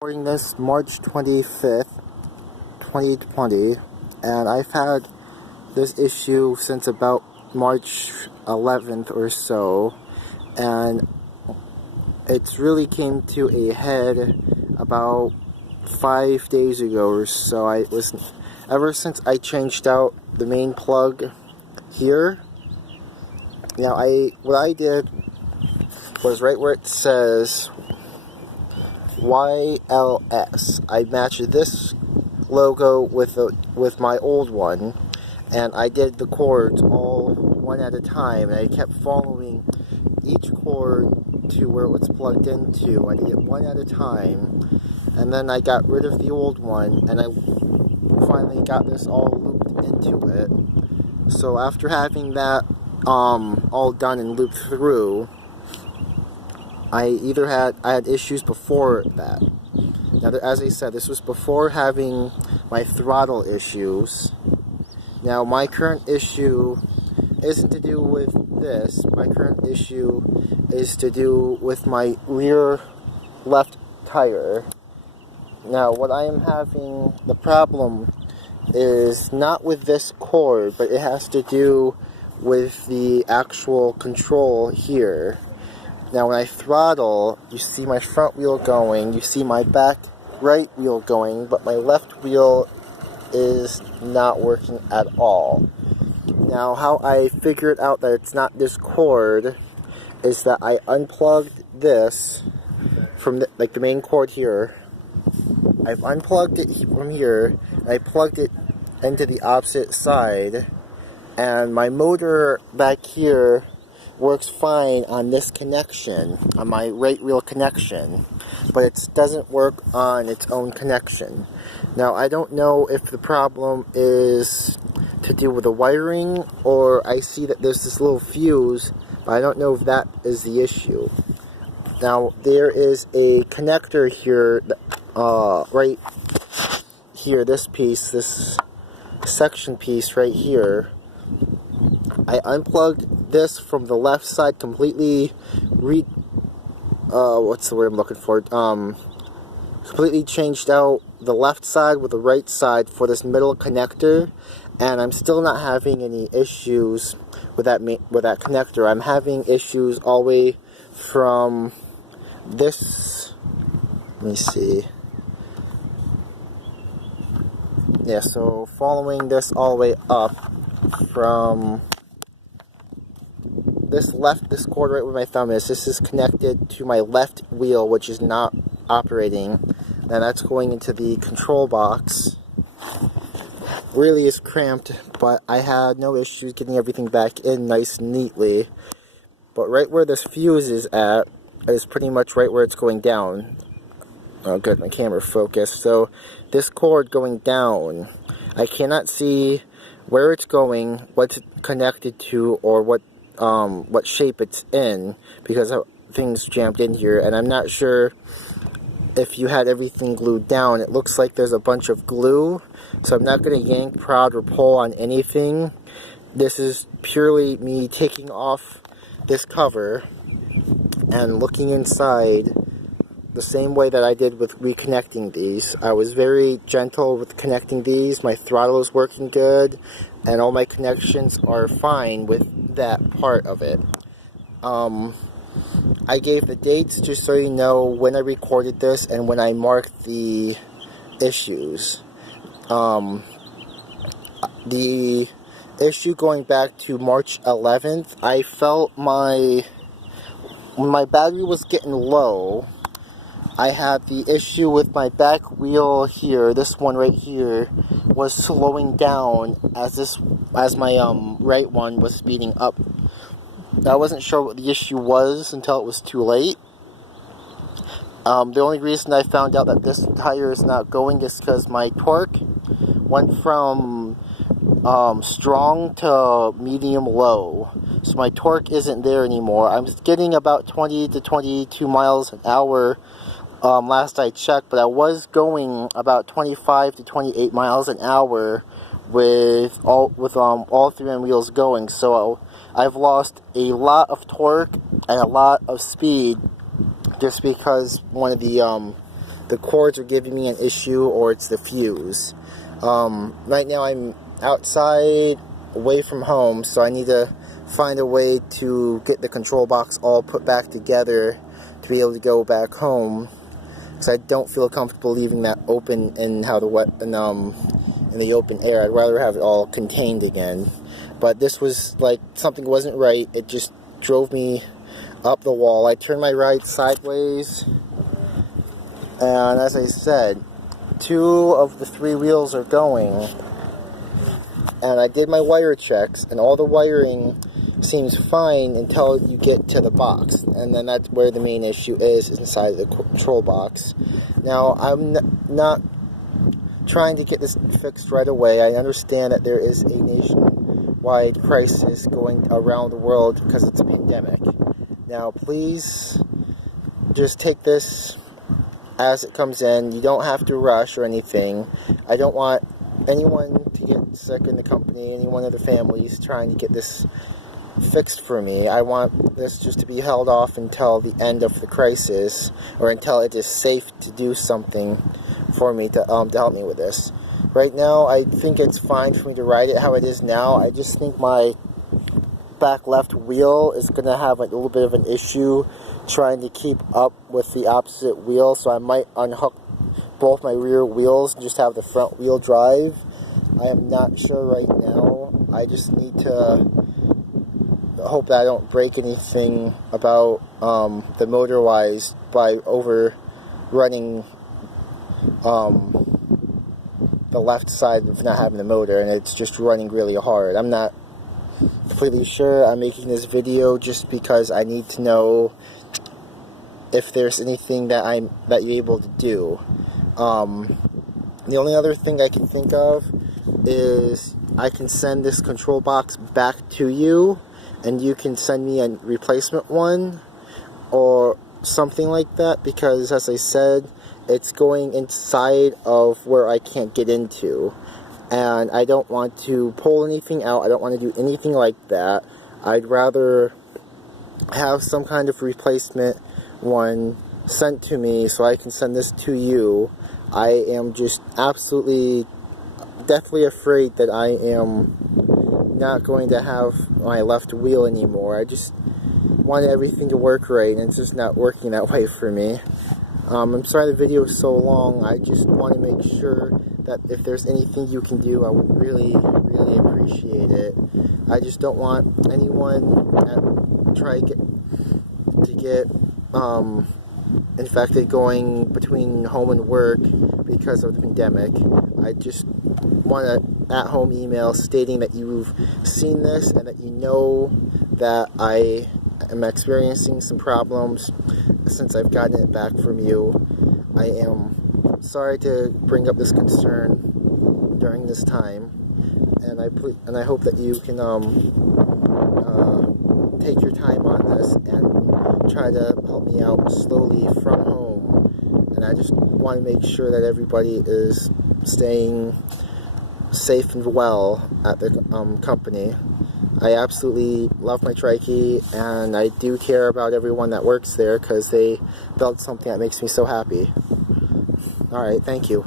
Recording this March 25th, 2020, and I've had this issue since about March 11th or so, and it's really came to a head about 5 days ago or so. Ever since I changed out the main plug here. Now what I did was right where it says YLS. I matched this logo with my old one, and I did the chords all one at a time, and I kept following each chord to where it was plugged into. I did it one at a time, and then I got rid of the old one, and I finally got this all looped into it. So after having that all done and looped through, I had issues before that. Now, as I said, this was before having my throttle issues. Now, my current issue isn't to do with this. My current issue is to do with my rear left tire. Now, what I am having the problem is not with this cord, but it has to do with the actual control here. Now, when I throttle, you see my front wheel going, you see my back right wheel going, but my left wheel is not working at all. Now, how I figured out that it's not this cord is that I unplugged this from the main cord here. I've unplugged it from here, and I plugged it into the opposite side, and my motor back here works fine on this connection, on my right wheel connection, but it doesn't work on its own connection. Now, I don't know if the problem is to do with the wiring, or I see that there's this little fuse, but I don't know if that is the issue. Now, there is a connector here, right here, this section piece right here. I unplugged this from the left side completely, what's the word I'm looking for? Completely changed out the left side with the right side for this middle connector, and I'm still not having any issues with that connector. I'm having issues all the way from this, let me see. Yeah, so following this all the way up from this cord right where my thumb is, this is connected to my left wheel, which is not operating, and that's going into the control box. Really is cramped, but I had no issues getting everything back in nice and neatly. But right where this fuse is at is pretty much right where it's going down. Oh good, my camera focused. So this cord going down, I cannot see where it's going, what's connected to, or what shape it's in, because things jammed in here, and I'm not sure if you had everything glued down. It looks like there's a bunch of glue, so I'm not going to yank, prod, or pull on anything. This is purely me taking off this cover and looking inside the same way that I did with reconnecting these. I was very gentle with connecting these. My throttle is working good, and all my connections are fine with that part of it. I gave the dates just so you know when I recorded this and when I marked the issues. The issue going back to March 11th, I felt when my battery was getting low, I had the issue with my back wheel here. This one right here was slowing down as my right one was speeding up. I wasn't sure what the issue was until it was too late. The only reason I found out that this tire is not going is because my torque went from strong to medium low. So my torque isn't there anymore. I'm getting about 20 to 22 miles an hour last I checked, but I was going about 25 to 28 miles an hour with all three wheels going. So I've lost a lot of torque and a lot of speed just because one of the the cords are giving me an issue or it's the fuse. Right now I'm outside, away from home, so I need to find a way to get the control box all put back together to be able to go back home, because I don't feel comfortable leaving that open in in the open air. I'd rather have it all contained again. But this was like something wasn't right. It just drove me up the wall. I turned my ride sideways, and as I said, 2 of the 3 wheels are going. And I did my wire checks, and all the wiring seems fine until you get to the box, and then that's where the main issue is inside the control box. Now, I'm not trying to get this fixed right away. I understand that there is a nationwide crisis going around the world because it's a pandemic. Now, please just take this as it comes in. You don't have to rush or anything. I don't want anyone to get sick in the company, any one of the families trying to get this fixed for me. I want this just to be held off until the end of the crisis, or until it is safe to do something for me to help me with this. Right now, I think it's fine for me to ride it how it is now. I just think my back left wheel is going to have a little bit of an issue trying to keep up with the opposite wheel, so I might unhook both my rear wheels and just have the front wheel drive. I am not sure right now. I just need to hope that I don't break anything about the motor wise by overrunning the left side of not having the motor, and it's just running really hard. I'm not completely sure. I'm making this video just because I need to know if there's anything that you're able to do. The only other thing I can think of is I can send this control box back to you, and you can send me a replacement one or something like that, because as I said, it's going inside of where I can't get into, and I don't want to pull anything out. I don't want to do anything like that. I'd rather have some kind of replacement one sent to me so I can send this to you. I am just absolutely, deathly afraid that I am not going to have my left wheel anymore. I just wanted everything to work right, and it's just not working that way for me. I'm sorry the video is so long. I just want to make sure that if there's anything you can do, I would really, really appreciate it. I just don't want anyone to get infected going between home and work because of the pandemic. I just want an at-home email stating that you've seen this and that you know that I am experiencing some problems since I've gotten it back from you. I am sorry to bring up this concern during this time, and I hope that you can take your time on this and try to help me out slowly from home. And I just want to make sure that everybody is staying safe and well at the company. I absolutely love my Trike, and I do care about everyone that works there because they built something that makes me so happy. Alright, thank you.